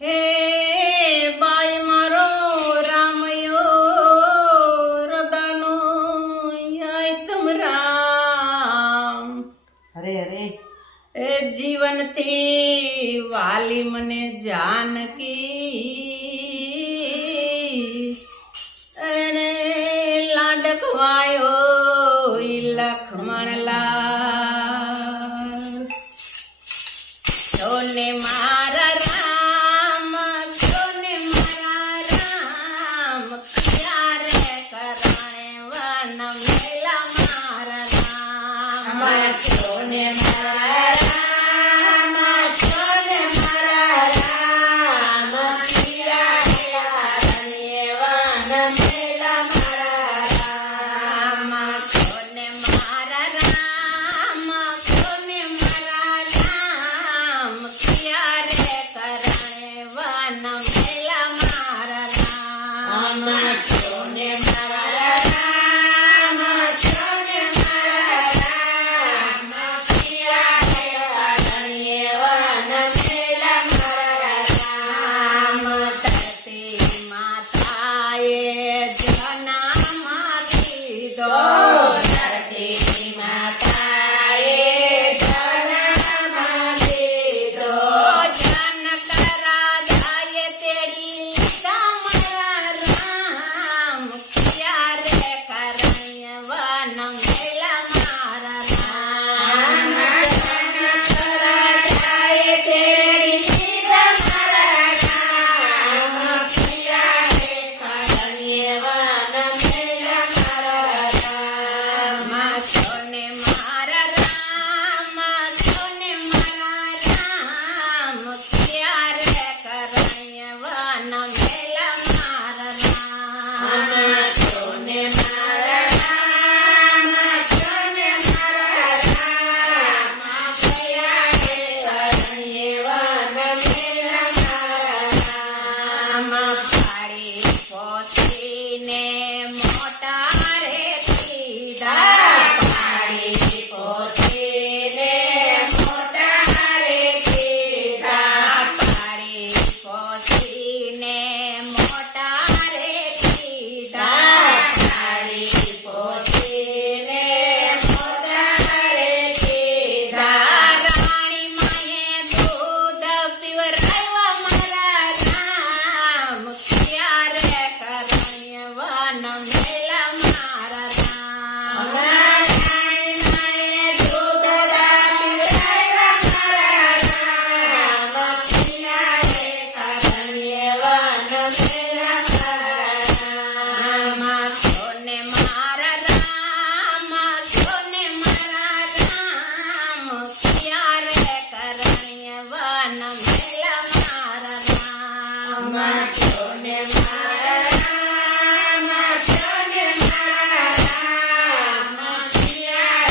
હે બાઈ મારો રામયો રદાનો યાય તમ રામ. હરે હરે એ જીવનથી વાલી મને જાનકી અરે લાડકવાયો લખમણ લાલ. સોને મારા રામ સોને મારા રામ ક્યારે કરાણે વન મેલા મારા રામ. સોને મારા રામ સોને મારા રામ પિયા વન મેલા મારા રામ. સોને મારા રામ સોને મારા રામ ક્યારે કરાણે વન મેલા મારા રામ. સોને મારા રામ સોને મારા રામ પિયા વન મેલા મારા રામ. ધરતી માતાએ જન્મ દીધો ધરતી માતાએ જન્મ દીધો. જનક રાજાએ તેડી તમારા રામ ક્યારે કરાય વન મેલા મારા રામ. રાજાએ તેડી તમારા રામ પિયા વન મેલા મારા રામ. સોને મારા રામ સોને મારા રામ ક્યારે કરાય વન મેલા મારા રામ. સોને મારા રામ સોને મારા રામ પિયા વન મેલા મારા રામ. પાડી પોતીને મોટા રે કીધા પાડી પોતીને મોટા રે કીધા. પાડી પોતીને મોટા રે કીધા પાડી પોતીને મોટા રે કીધા. રાણી માએ દૂધ પીવરાવ્યા મારા રામ ક્યારે કરાય વન મેલા મારા રામ. રાણીમાએ દૂધ પીવરાવ્યા મારા રામ પિયા વન મેલા મારા રામ. સોને મારા રામ સોને મારા રામ ક્યારે કરાય વન મેલા મારા રામ. સોને મારા રામ સોને મારા રામ પિયા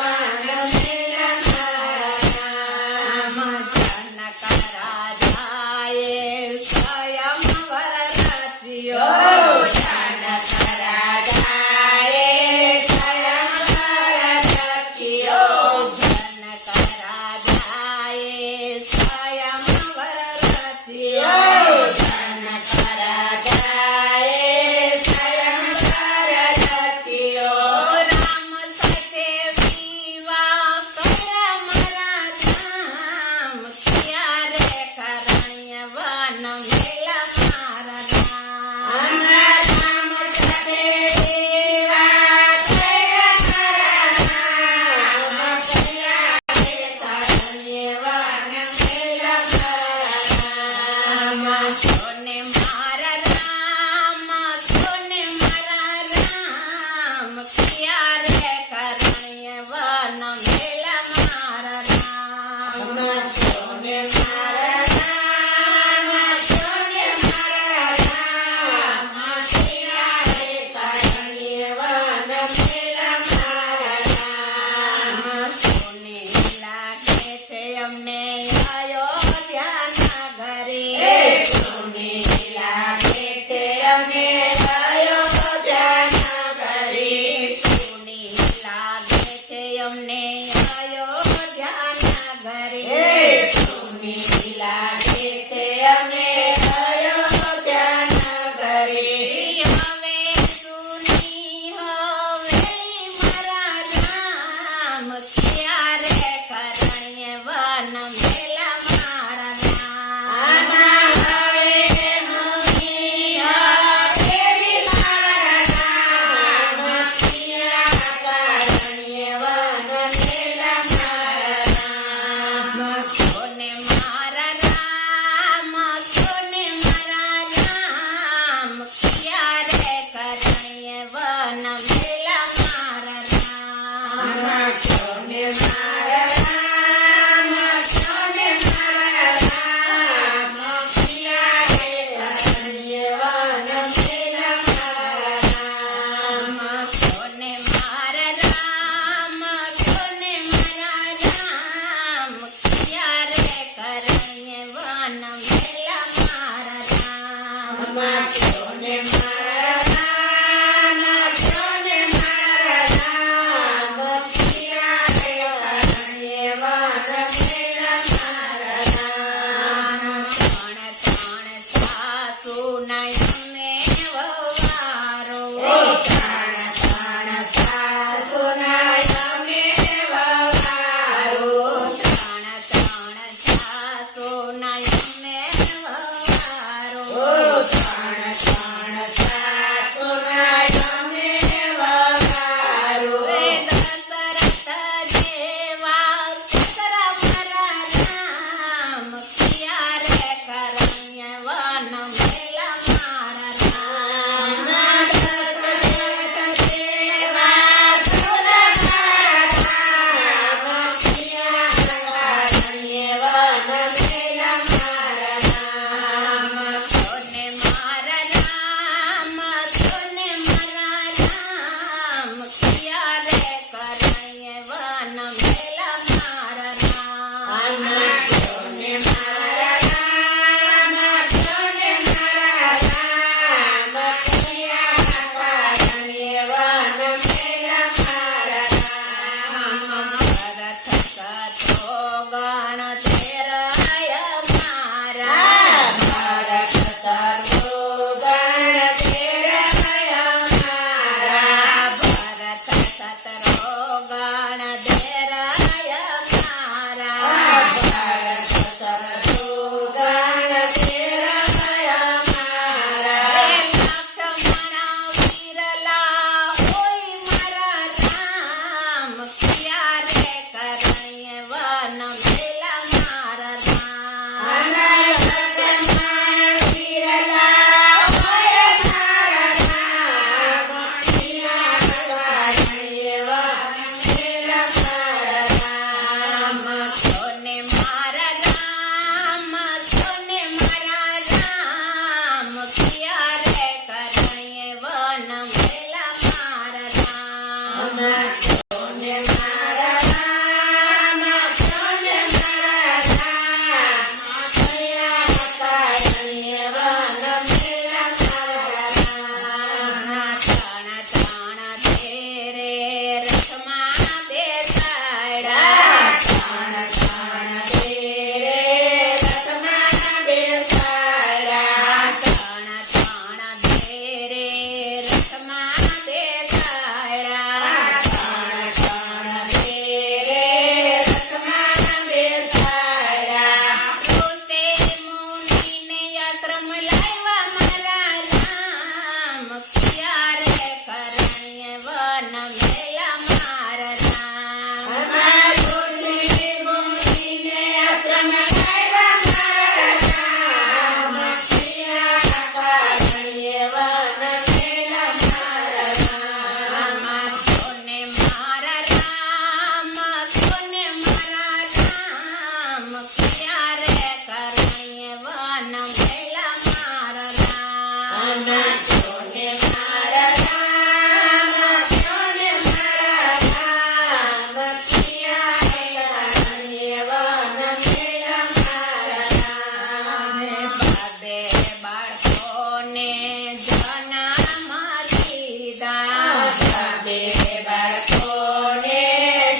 વન મેલા મારા રામ. જનક રાજાએ સ્વયંવર રચ્યો જનક રાજાએ સ્વયંવર રચ્યો. જનક રાજાએ સ્વયંવર રચ્યો. જનક રાજાએ સ્વયંવર રચ્યો. રામ સાથે વિવાહ કર મારા રામ ક્યારે સાસુના અમે વહારો. ત્રણ સાસુના અમે વહારો. દશરથ જેવા પુત્ર મારા રામ, ક્યારે કરઈએ વન મેલા મારા રામ. સોને મારા રામ, સોને મારા રામ, ક્યારે કરઈએ વન મેલા મારા રામ. ભરત શત્રુઘ્ન તેરાય મારા. ભરત શત્રુઘ્ન તેરાય મારા. લક્ષ્મણ વિરલા હોય મારા રામ, ક્યારે કરઈએ વન મેલા મારા રામ. સોને મારા રામ, સોને મારા રામ, ક્યારે કરઈએ વન મેલા મારા રામ. ત્રણ તેરે રથમાં બેસાડ્યા. ત્રણ તેરે રથમાં બેસાડ્યા. પોતે મુનિને આશ્રમ લાવ્યા મારા રામ, ક્યારે કરઈએ વન મેલા મારા રામ. સોને મારા રામ, સોને મારા રામ, ક્યારે કરઈએ વન મેલા મારા રામ. બાબે બાળકોને જન્મ દીધા. બાબે બાળકોને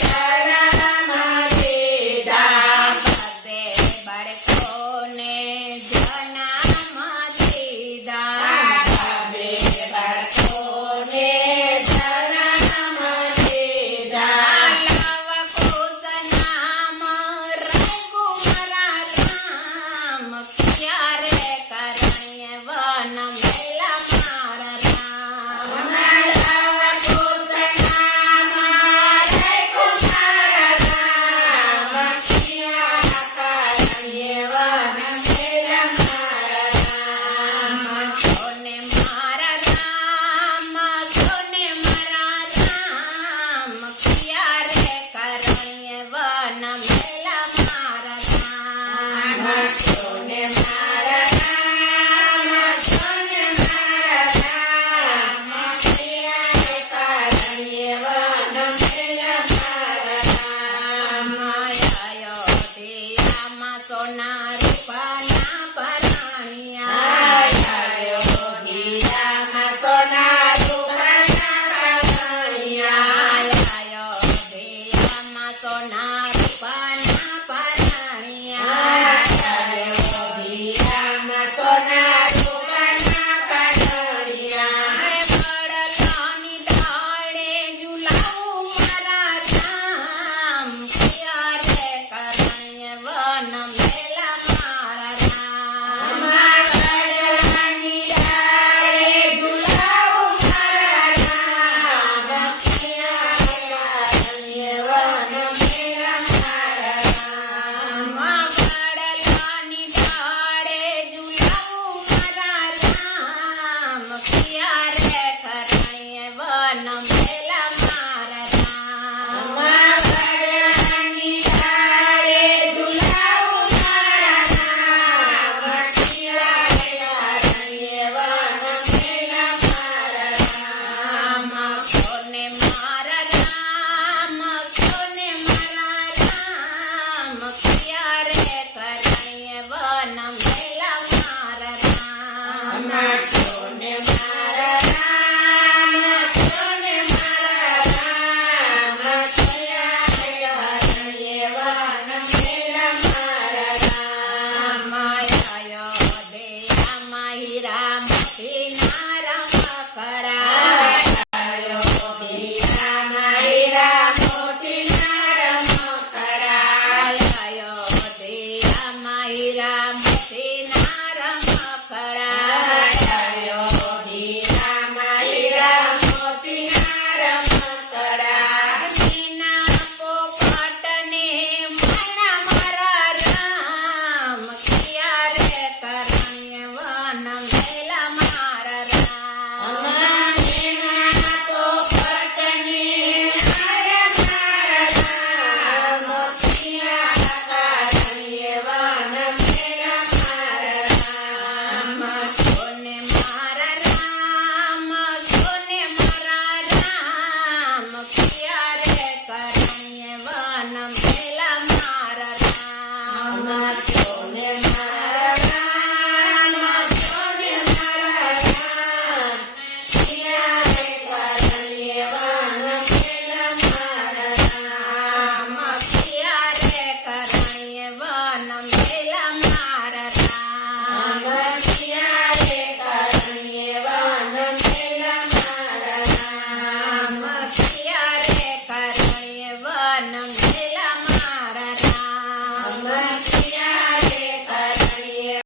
જન્મ દીધા. બાબે બાળકોને જન્મ દીધા. બાબે બાળકોને જન્મ દીધા. લવકુશ નામ રાખ્યું મારા રામ, ક્યારે કરઈએ વન મેલા મારા રામ. સોને મારા રામ, સોને મારા રામ, ક્યારે કરઈએ વન મેલા મારા રામ.